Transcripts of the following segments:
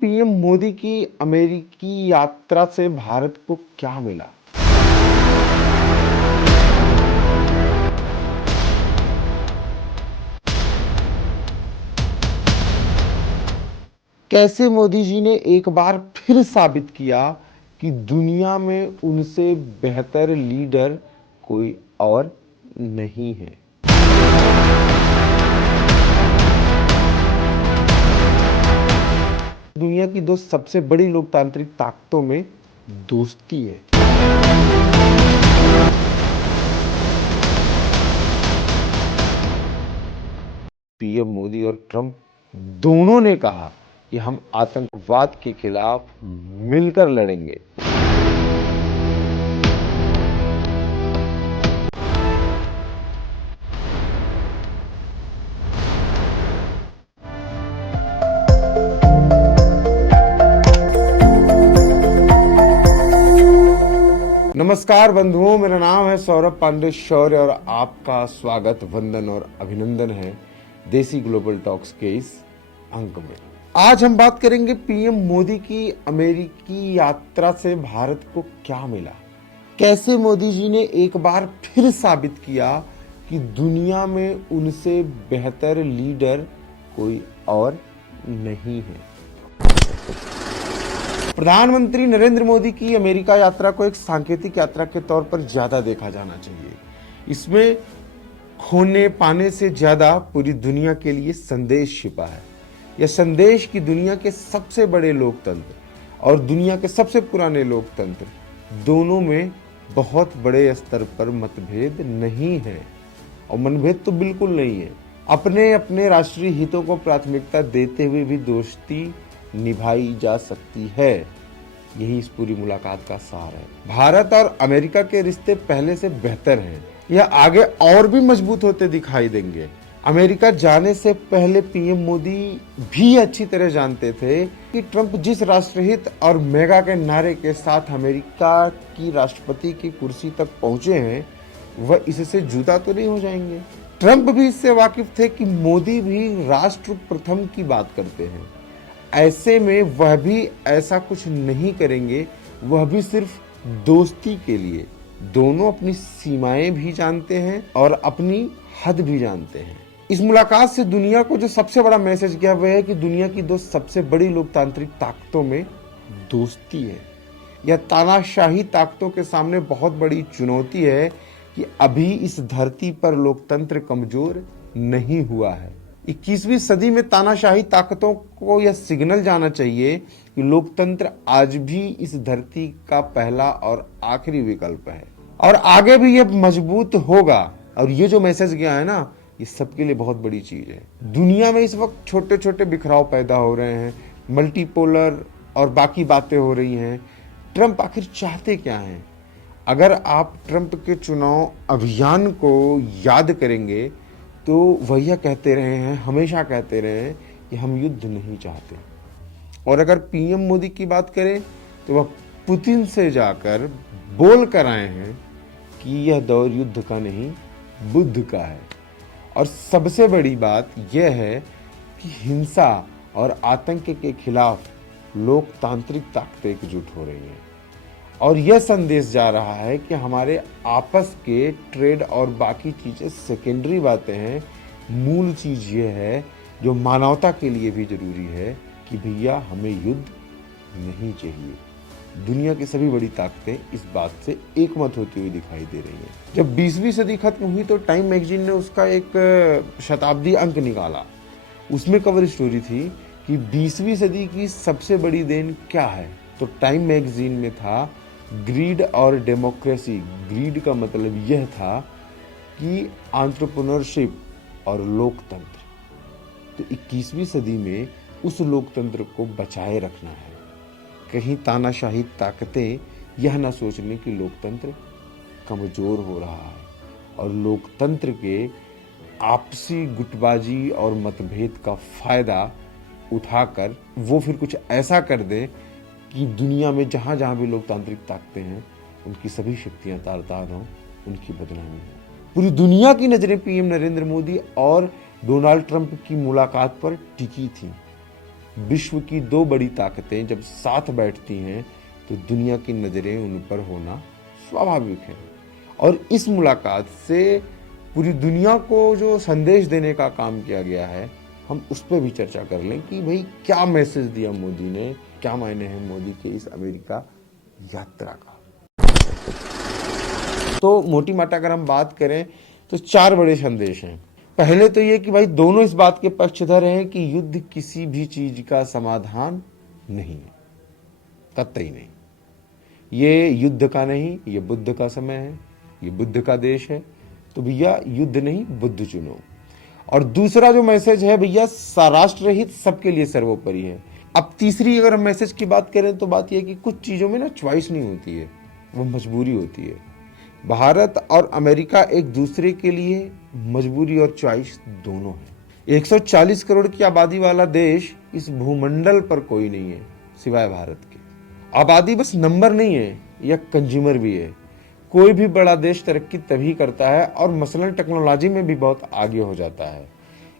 PM Modi की अमेरिकी यात्रा से भारत को क्या मिला? कैसे मोदी जी ने एक बार फिर साबित किया कि दुनिया में उनसे बेहतर लीडर कोई और नहीं है। दुनिया की दो सबसे बड़ी लोकतांत्रिक ताकतों में दोस्ती है। पीएम मोदी और ट्रंप दोनों ने कहा कि हम आतंकवाद के खिलाफ मिलकर लड़ेंगे। नमस्कार बंधुओं, मेरा नाम है सौरभ पांडे शौर्य और आपका स्वागत, वंदन और अभिनंदन है देसी ग्लोबल टॉक्स के इस अंक में। आज हम बात करेंगे पीएम मोदी की अमेरिकी यात्रा से भारत को क्या मिला। कैसे मोदी जी ने एक बार फिर साबित किया कि दुनिया में उनसे बेहतर लीडर कोई और नहीं है। प्रधानमंत्री नरेंद्र मोदी की अमेरिका यात्रा को एक सांकेतिक यात्रा के तौर पर ज्यादा देखा जाना चाहिए। इसमें खोने पाने से ज्यादा पूरी दुनिया के लिए संदेश छिपा है। यह संदेश कि दुनिया के सबसे बड़े लोकतंत्र और दुनिया के सबसे पुराने लोकतंत्र दोनों में बहुत बड़े स्तर पर मतभेद नहीं है, और मतभेद तो बिल्कुल नहीं है। अपने अपने राष्ट्रीय हितों को प्राथमिकता देते हुए भी दोस्ती निभाई जा सकती है। यही इस पूरी मुलाकात का सार है। भारत और अमेरिका के रिश्ते पहले से बेहतर हैं। यह आगे और भी मजबूत होते दिखाई देंगे। अमेरिका जाने से पहले पीएम मोदी भी अच्छी तरह जानते थे कि ट्रंप जिस राष्ट्रहित और मेगा के नारे के साथ अमेरिका की राष्ट्रपति की कुर्सी तक पहुंचे हैं, वह इससे जुदा तो नहीं हो जाएंगे। ट्रंप भी इससे वाकिफ थे कि मोदी भी राष्ट्र प्रथम की बात करते हैं। ऐसे में वह भी ऐसा कुछ नहीं करेंगे, वह भी सिर्फ दोस्ती के लिए। दोनों अपनी सीमाएं भी जानते हैं और अपनी हद भी जानते हैं। इस मुलाकात से दुनिया को जो सबसे बड़ा मैसेज गया वह है कि दुनिया की दो सबसे बड़ी लोकतांत्रिक ताकतों में दोस्ती है। यह तानाशाही ताकतों के सामने बहुत बड़ी चुनौती है कि अभी इस धरती पर लोकतंत्र कमजोर नहीं हुआ है। 21वीं सदी में तानाशाही ताकतों को यह सिग्नल जाना चाहिए कि लोकतंत्र आज भी इस धरती का पहला और आखिरी विकल्प है, और आगे भी यह मजबूत होगा। और ये जो मैसेज गया है ना, ये सबके लिए बहुत बड़ी चीज है। दुनिया में इस वक्त छोटे छोटे बिखराव पैदा हो रहे हैं, मल्टीपोलर और बाकी बातें हो रही हैं। ट्रंप आखिर चाहते क्या हैं? अगर आप ट्रंप के चुनाव अभियान को याद करेंगे तो वह यह कहते रहे हैं, हमेशा कहते रहे हैं कि हम युद्ध नहीं चाहते। और अगर पीएम मोदी की बात करें तो वह पुतिन से जाकर बोल कर आए हैं कि यह दौर युद्ध का नहीं, बुद्ध का है। और सबसे बड़ी बात यह है कि हिंसा और आतंक के खिलाफ लोकतांत्रिक ताकतें एकजुट हो रही हैं। और यह संदेश जा रहा है कि हमारे आपस के ट्रेड और बाकी चीजें सेकेंडरी बातें हैं। मूल चीज यह है जो मानवता के लिए भी जरूरी है कि भैया हमें युद्ध नहीं चाहिए। दुनिया की सभी बड़ी ताकतें इस बात से एकमत होती हुई दिखाई दे रही हैं। जब 20वीं सदी खत्म हुई तो टाइम मैगजीन ने उसका एक शताब्दी अंक निकाला। उसमें कवर स्टोरी थी कि 20वीं सदी की सबसे बड़ी देन क्या है। तो टाइम मैगजीन में था ग्रीड और डेमोक्रेसी। ग्रीड का मतलब यह था कि एंटरप्रेन्योरशिप और लोकतंत्र। तो 21वीं सदी में उस लोकतंत्र को बचाए रखना है। कहीं तानाशाही ताकतें यह ना सोच लें कि लोकतंत्र कमजोर हो रहा है और लोकतंत्र के आपसी गुटबाजी और मतभेद का फायदा उठाकर वो फिर कुछ ऐसा कर दें कि दुनिया में जहां जहां भी लोकतांत्रिक ताकतें हैं उनकी सभी शक्तियां तार-तार हों, उनकी बदनामी हो। पूरी दुनिया की नजरें पीएम नरेंद्र मोदी और डोनाल्ड ट्रंप की मुलाकात पर टिकी थी। विश्व की दो बड़ी ताकतें जब साथ बैठती हैं तो दुनिया की नजरें उन पर होना स्वाभाविक है। और इस मुलाकात से पूरी दुनिया को जो संदेश देने का काम किया गया है, हम उस पर भी चर्चा कर लें कि भाई क्या मैसेज दिया मोदी ने, क्या मायने हैं मोदी के इस अमेरिका यात्रा का। तो मोटी माटा अगर हम बात करें तो चार बड़े संदेश हैं। पहले तो ये कि भाई दोनों इस बात के पक्षधर हैं कि युद्ध किसी भी चीज का समाधान नहीं है, कतई नहीं। ये युद्ध का नहीं, ये बुद्ध का समय है, ये बुद्ध का देश है, तो भैया युद्ध नहीं बुद्ध चुनो। और दूसरा जो मैसेज है भैया, राष्ट्र हित सबके लिए सर्वोपरि है। अब तीसरी अगर हम मैसेज की बात करें तो बात यह कि कुछ चीजों में ना चॉइस नहीं होती है, वो मजबूरी होती है। भारत और अमेरिका एक दूसरे के लिए मजबूरी और चॉइस दोनों है। 140 करोड़ की आबादी वाला देश इस भूमंडल पर कोई नहीं है सिवाय भारत के। आबादी बस नंबर नहीं है, यह कंज्यूमर भी है। कोई भी बड़ा देश तरक्की तभी करता है और मसलन टेक्नोलॉजी में भी बहुत आगे हो जाता है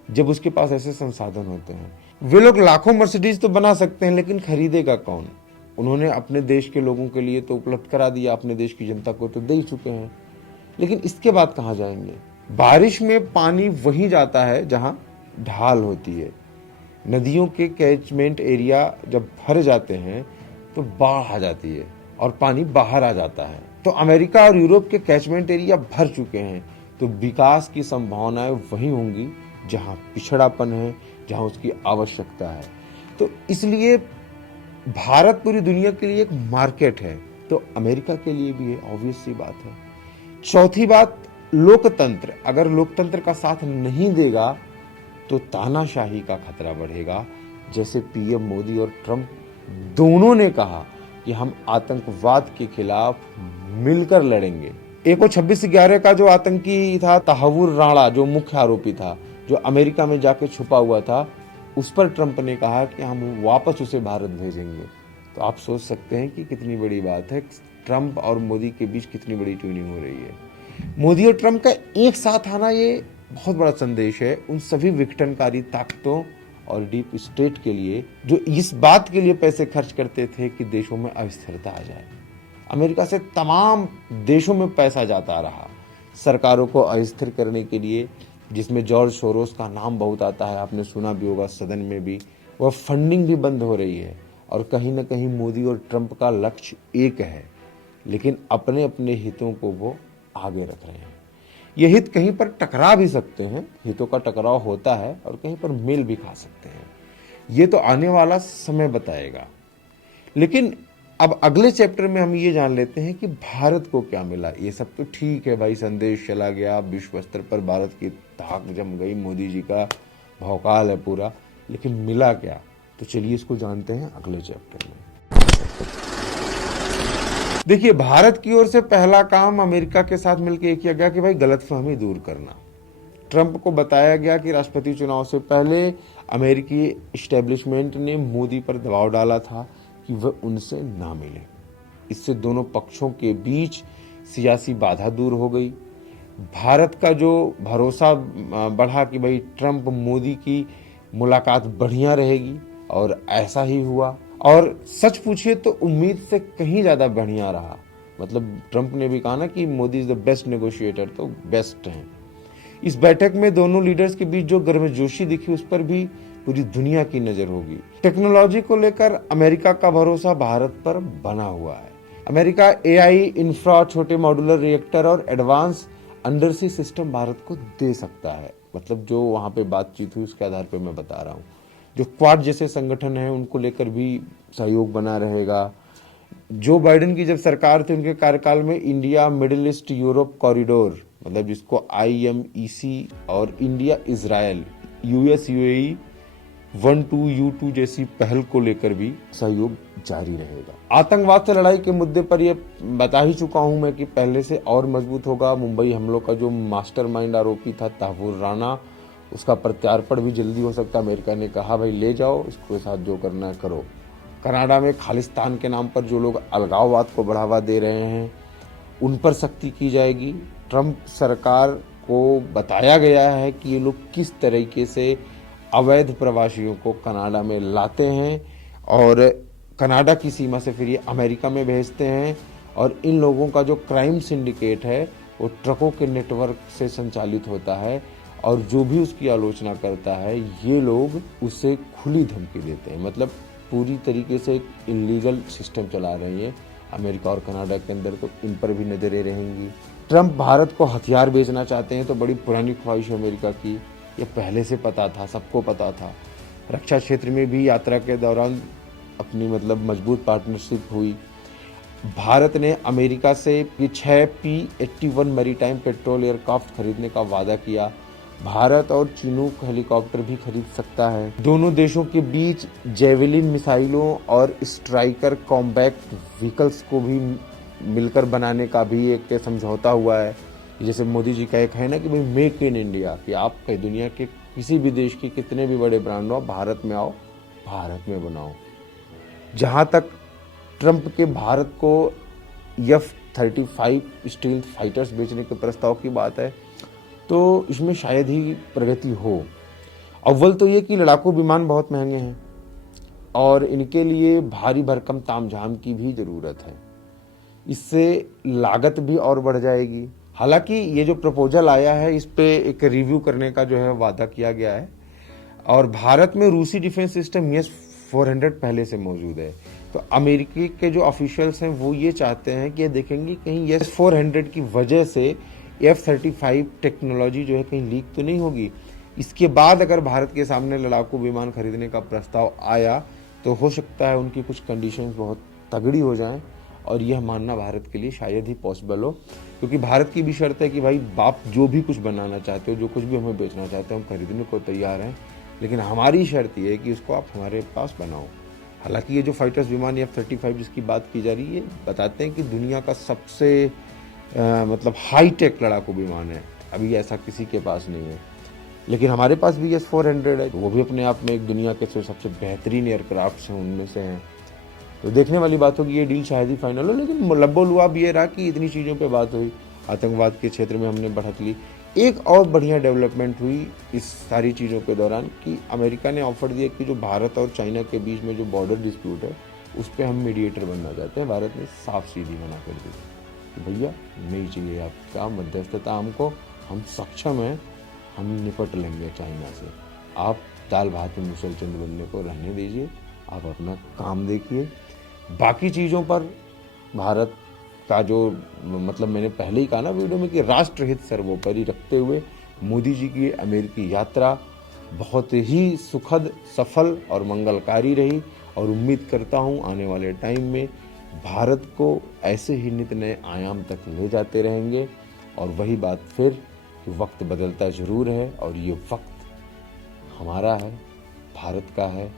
जब उसके पास ऐसे संसाधन होते हैं। वे लोग लाखों मर्सिडीज तो बना सकते हैं, लेकिन खरीदेगा कौन? उन्होंने अपने देश के लोगों के लिए तो उपलब्ध करा दिया, अपने देश की जनता को तो दे ही चुके हैं, लेकिन इसके बाद कहां जाएंगे? बारिश में पानी वहीं जाता है जहां ढाल होती है। नदियों के कैचमेंट एरिया जब भर जाते हैं तो बाढ़ आ जाती है और पानी बाहर आ जाता है। तो अमेरिका और यूरोप के कैचमेंट एरिया भर चुके हैं, तो विकास की संभावनाएं वहीं होंगी जहां पिछड़ापन है, जहां उसकी आवश्यकता है। तो इसलिए भारत पूरी दुनिया के लिए एक मार्केट है, तो अमेरिका के लिए भी है, ऑब्वियस सी बात है। चौथी बात, लोकतंत्र अगर लोकतंत्र का साथ नहीं देगा तो तानाशाही का खतरा बढ़ेगा। जैसे पीएम मोदी और ट्रंप दोनों ने कहा कि हम आतंकवाद के खिलाफ मिलकर लड़ेंगे। एक 26/11 का जो आतंकी था तहव्वुर राणा, जो मुख्य आरोपी था, जो अमेरिका में जाके छुपा हुआ था, उस पर ट्रंप ने कहा कि हम वापस उसे भारत भेजेंगे। तो आप सोच सकते हैं कि कितनी बड़ी बात है, ट्रंप और मोदी के बीच कितनी बड़ी ट्यूनिंग हो रही है। मोदी और ट्रंप का एक साथ आना ये बहुत बड़ा संदेश है उन सभी विघटनकारी ताकतों और डीप स्टेट के लिए जो इस बात के लिए पैसे खर्च करते थे कि देशों में अस्थिरता आ जाए। अमेरिका से तमाम देशों में पैसा जाता रहा सरकारों को अस्थिर करने के लिए, जिसमें जॉर्ज सोरोस का नाम बहुत आता है, आपने सुना भी होगा सदन में भी। वह फंडिंग भी बंद हो रही है और कहीं ना कहीं मोदी और ट्रंप का लक्ष्य एक है, लेकिन अपने अपने हितों को वो आगे रख रहे हैं। ये हित कहीं पर टकरा भी सकते हैं, हितों का टकराव होता है, और कहीं पर मेल भी खा सकते हैं। ये तो आने वाला समय बताएगा। लेकिन अब अगले चैप्टर में हम ये जान लेते हैं कि भारत को क्या मिला। ये सब तो ठीक है भाई, संदेश चला गया, विश्व स्तर पर भारत की ताक जम गई, मोदी जी का भौकाल है पूरा, लेकिन मिला क्या? तो चलिए इसको जानते हैं अगले चैप्टर में। देखिए, भारत की ओर से पहला काम अमेरिका के साथ मिलकर ये किया गया कि भाई गलतफहमी दूर करना। ट्रंप को बताया गया कि राष्ट्रपति चुनाव से पहले अमेरिकी एस्टेब्लिशमेंट ने मोदी पर दबाव डाला था कि वह उनसे ना मिले। इससे दोनों पक्षों के बीच सियासी बाधा दूर हो गई। भारत का जो भरोसा बढ़ा कि भाई ट्रंप मोदी की मुलाकात बढ़िया रहेगी, और ऐसा ही हुआ। और सच पूछिए तो उम्मीद से कहीं ज्यादा बढ़िया रहा। मतलब ट्रंप ने भी कहा ना कि Modi is the best negotiator, तो बेस्ट हैं। इस बैठक में दोनों लीडर्स के बीच जो गर्मजोशी दिखी, उस पर भी पूरी दुनिया की नजर होगी। टेक्नोलॉजी को लेकर अमेरिका का भरोसा भारत पर बना हुआ है। अमेरिका एआई इंफ्रा, छोटे मॉड्यूलर रिएक्टर और एडवांस अंडरसी सिस्टम भारत को दे सकता है। मतलब जो वहां पे बातचीत हुई उसके आधार पर मैं बता रहा हूँ। जो क्वाड जैसे संगठन है उनको लेकर भी सहयोग बना रहेगा। जो बाइडेन की जब सरकार थी उनके कार्यकाल में India middle east Europe corridor, मतलब जिसको IMEC, और इंडिया इजराइल US UAE 1-2 जैसी पहल को लेकर भी सहयोग जारी रहेगा। आतंकवाद से लड़ाई के मुद्दे पर यह बता ही चुका हूं मैं कि पहले से और मजबूत होगा। मुंबई हमलों का जो मास्टरमाइंड आरोपी था तहव्वुर राणा, उसका प्रत्यार्पण भी जल्दी हो सकता है। अमेरिका ने कहा भाई ले जाओ, इसके साथ जो करना है करो। कनाडा में खालिस्तान के नाम पर जो लोग अलगाववाद को बढ़ावा दे रहे हैं उन पर सख्ती की जाएगी। ट्रंप सरकार को बताया गया है कि ये लोग किस तरीके से अवैध प्रवासियों को कनाडा में लाते हैं और कनाडा की सीमा से फिर ये अमेरिका में भेजते हैं। और इन लोगों का जो क्राइम सिंडिकेट है वो ट्रकों के नेटवर्क से संचालित होता है और जो भी उसकी आलोचना करता है ये लोग उसे खुली धमकी देते हैं। मतलब पूरी तरीके से इलीगल सिस्टम चला रही है अमेरिका और कनाडा के अंदर, तो इन पर भी नजरें रहेंगी। ट्रंप भारत को हथियार बेचना चाहते हैं तो बड़ी पुरानी ख्वाहिश है अमेरिका की, ये पहले से पता था, सबको पता था। रक्षा क्षेत्र में भी यात्रा के दौरान अपनी मतलब मजबूत पार्टनरशिप हुई। भारत ने अमेरिका से 6 P-81 मैरीटाइम पेट्रोल एयरक्राफ्ट खरीदने का वादा किया। भारत और चिनूक हेलीकॉप्टर भी खरीद सकता है। दोनों देशों के बीच जेवेलिन मिसाइलों और स्ट्राइकर कॉम्बैक्ट व्हीकल्स को भी मिलकर बनाने का भी एक समझौता हुआ है। जैसे मोदी जी का एक है ना कि भाई मेक इन इंडिया, कि आप कई दुनिया के किसी भी देश के कितने भी बड़े ब्रांड हो, भारत में आओ, भारत में बनाओ। जहां तक ट्रंप के भारत को F-35 स्टील्थ फाइटर्स बेचने के प्रस्ताव की बात है तो इसमें शायद ही प्रगति हो। अव्वल तो ये कि लड़ाकू विमान बहुत महंगे हैं और इनके लिए भारी भरकम तामझाम की भी जरूरत है। इससे लागत भी और बढ़ जाएगी। हालांकि ये जो प्रपोजल आया है इस पे एक रिव्यू करने का जो है वादा किया गया है और भारत में रूसी डिफेंस सिस्टम S-400 पहले से मौजूद है। तो अमेरिकी के जो ऑफिशियल्स हैं वो ये चाहते हैं कि देखेंगे कहीं S-400 की वजह से F-35 टेक्नोलॉजी जो है कहीं लीक तो नहीं होगी। इसके बाद अगर भारत के सामने लड़ाकू विमान खरीदने का प्रस्ताव आया तो हो सकता है उनकी कुछ कंडीशंस बहुत तगड़ी हो जाएं और यह मानना भारत के लिए शायद ही पॉसिबल हो, क्योंकि भारत की भी शर्त है कि भाई आप जो भी कुछ बनाना चाहते हो, जो कुछ भी हमें बेचना चाहते हो, हम खरीदने को तैयार हैं, लेकिन हमारी शर्त ये है कि उसको आप हमारे पास बनाओ। हालांकि ये जो फाइटर्स विमान F-35 जिसकी बात की जा रही है बताते हैं कि दुनिया का सबसे मतलब हाईटेक लड़ाकू विमान है, अभी ऐसा किसी के पास नहीं है। लेकिन हमारे पास भी S-400 है, वो भी अपने आप में एक दुनिया के सबसे बेहतरीन एयरक्राफ्ट हैं उनमें से हैं। तो देखने वाली बात होगी ये डील शायद ही फाइनल हो, लेकिन लब्बो-लुआब ये रहा कि इतनी चीज़ों पे बात हुई, आतंकवाद के क्षेत्र में हमने बढ़त ली। एक और बढ़िया डेवलपमेंट हुई इस सारी चीज़ों के दौरान कि अमेरिका ने ऑफर दिया कि जो भारत और चाइना के बीच में जो बॉर्डर डिस्प्यूट है उस पर हम मीडिएटर बनना चाहते हैं। भारत ने साफ सीधी मना कर दी कि भैया नहीं चाहिए आपका मध्यस्थता हमको, हम सक्षम हैं, हम निपट लेंगे चाइना से, आप दाल भात में मुसलचंद बनने को रहने दीजिए, आप अपना काम देखिए। बाकी चीज़ों पर भारत का जो मतलब मैंने पहले ही कहा ना वीडियो में कि राष्ट्रहित सर्वोपरि रखते हुए मोदी जी की अमेरिकी यात्रा बहुत ही सुखद, सफल और मंगलकारी रही और उम्मीद करता हूँ आने वाले टाइम में भारत को ऐसे ही नित नए आयाम तक ले जाते रहेंगे। और वही बात फिर कि वक्त बदलता ज़रूर है और ये वक्त हमारा है, भारत का है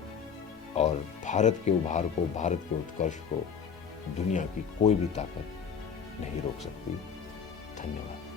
और भारत के उभार को, भारत के उत्कर्ष को दुनिया की कोई भी ताकत नहीं रोक सकती। धन्यवाद।